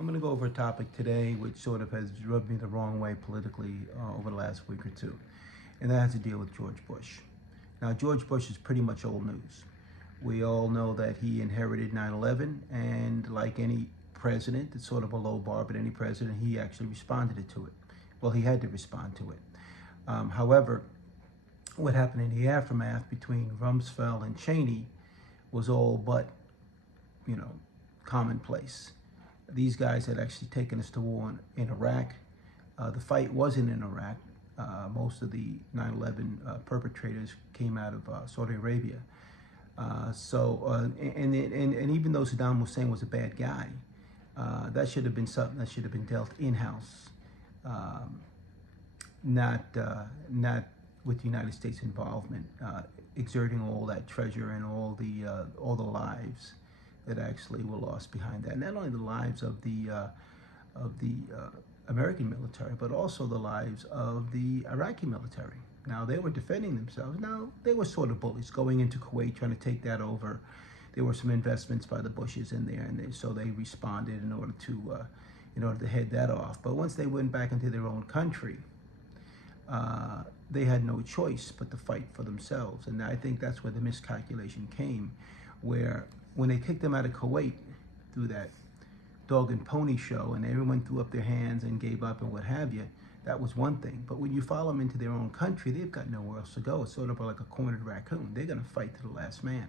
I'm going to go over a topic today which sort of has rubbed me the wrong way politically over the last week or two, and that has to deal with George Bush. Now, George Bush is pretty much old news. We all know that he inherited 9/11, and like any president, it's sort of a low bar, but any president, he actually responded to it. Well, he had to respond to it. However, what happened in the aftermath between Rumsfeld and Cheney was all but, commonplace. These guys had actually taken us to war in Iraq. The fight wasn't in Iraq. Most of the 9/11 perpetrators came out of Saudi Arabia. And even though Saddam Hussein was a bad guy, that should have been something that should have been dealt in-house, not with the United States involvement, exerting all that treasure and all the lives that actually were lost behind that. Not only the lives of the American military, but also the lives of the Iraqi military. Now, they were defending themselves. Now, they were sort of bullies going into Kuwait, trying to take that over. There were some investments by the Bushes in there, and so they responded in order to head that off. But once they went back into their own country, they had no choice but to fight for themselves. And I think that's where the miscalculation came, where when they kicked them out of Kuwait through that dog and pony show and everyone threw up their hands and gave up and what have you, that was one thing. But when you follow them into their own country, they've got nowhere else to go. It's sort of like a cornered raccoon. They're going to fight to the last man.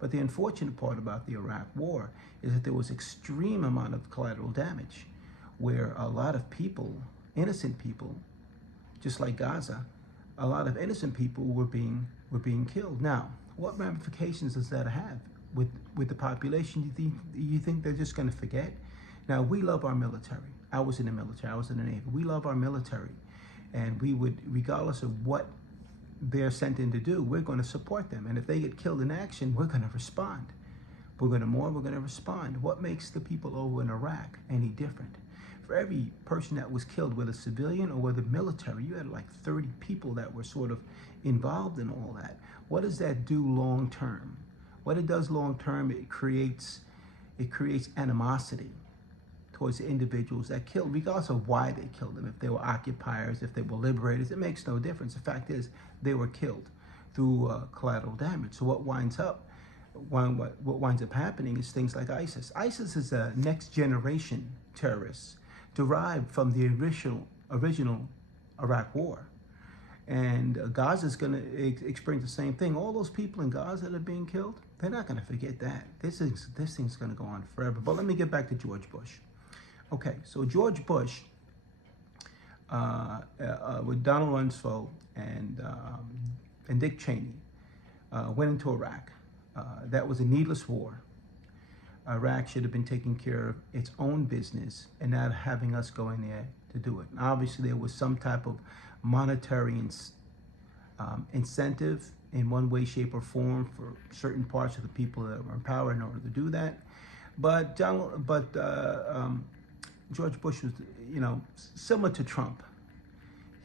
But the unfortunate part about the Iraq war is that there was extreme amount of collateral damage, where a lot of people, innocent people, just like Gaza, a lot of innocent people were being killed. Now, what ramifications does that have with the population? You think they're just going to forget? Now, we love our military. I was in the military. I was in the Navy. We love our military, and we would, regardless of what they're sent in to do, we're going to support them. And if they get killed in action, we're going to respond. We're going to mourn. We're going to respond. What makes the people over in Iraq any different? For every person that was killed, whether civilian or whether military, you had like 30 people that were sort of involved in all that. What does that do long term? What it does long term, it creates animosity towards the individuals that killed, regardless of why they killed them. If they were occupiers, if they were liberators, it makes no difference. The fact is, they were killed through collateral damage. So what winds up happening is things like ISIS. ISIS is a next generation terrorist derived from the original Iraq war. And Gaza is going to experience the same thing. All those people in Gaza that are being killed, they're not going to forget that. This thing's going to go on forever. But let me get back to George Bush. Okay, so George Bush, with Donald Rumsfeld and Dick Cheney, went into Iraq. That was a needless war. Iraq should have been taking care of its own business and not having us go in there to do it. And obviously, there was some type of monetary incentive in one way, shape, or form for certain parts of the people that were in power in order to do that. But George Bush was, similar to Trump.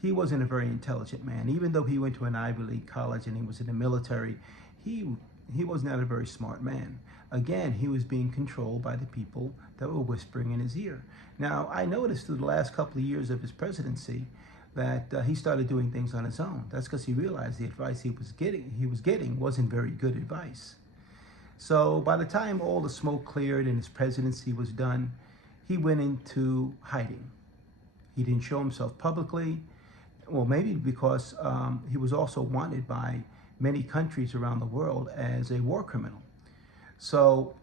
He wasn't a very intelligent man. Even though he went to an Ivy League college and he was in the military, he was not a very smart man. Again, he was being controlled by the people that were whispering in his ear. Now, I noticed through the last couple of years of his presidency that he started doing things on his own. That's because he realized the advice he was getting wasn't very good advice. So by the time all the smoke cleared and his presidency was done, he went into hiding. He didn't show himself publicly. Well, maybe because he was also wanted by many countries around the world as a war criminal. So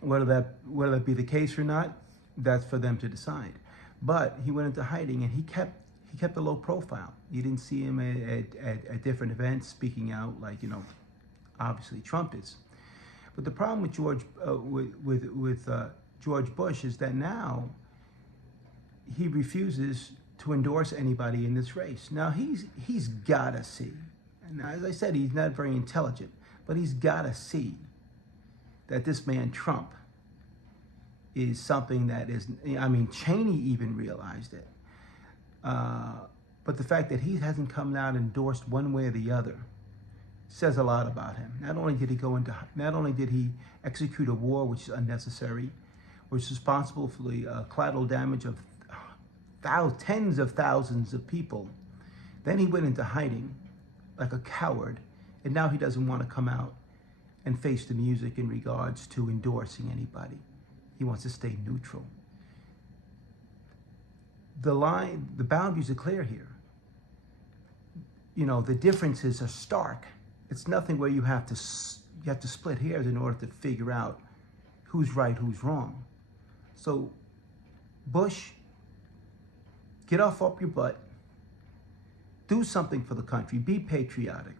whether that be the case or not, that's for them to decide. But he went into hiding, and he kept a low profile. You didn't see him at different events speaking out like, obviously Trump is. But the problem with George Bush is that now he refuses to endorse anybody in this race. Now he's gotta see, and as I said, he's not very intelligent, but he's gotta see that this man Trump is something that is, Cheney even realized it. But the fact that he hasn't come out and endorsed one way or the other says a lot about him. Not only did he execute a war which is unnecessary, was responsible for the collateral damage of tens of thousands of people. Then he went into hiding like a coward, and now he doesn't want to come out and face the music in regards to endorsing anybody. He wants to stay neutral. The boundaries are clear here. You know, the differences are stark. It's nothing where you have to split hairs in order to figure out who's right, who's wrong. So, Bush, get off your butt. Do something for the country. Be patriotic.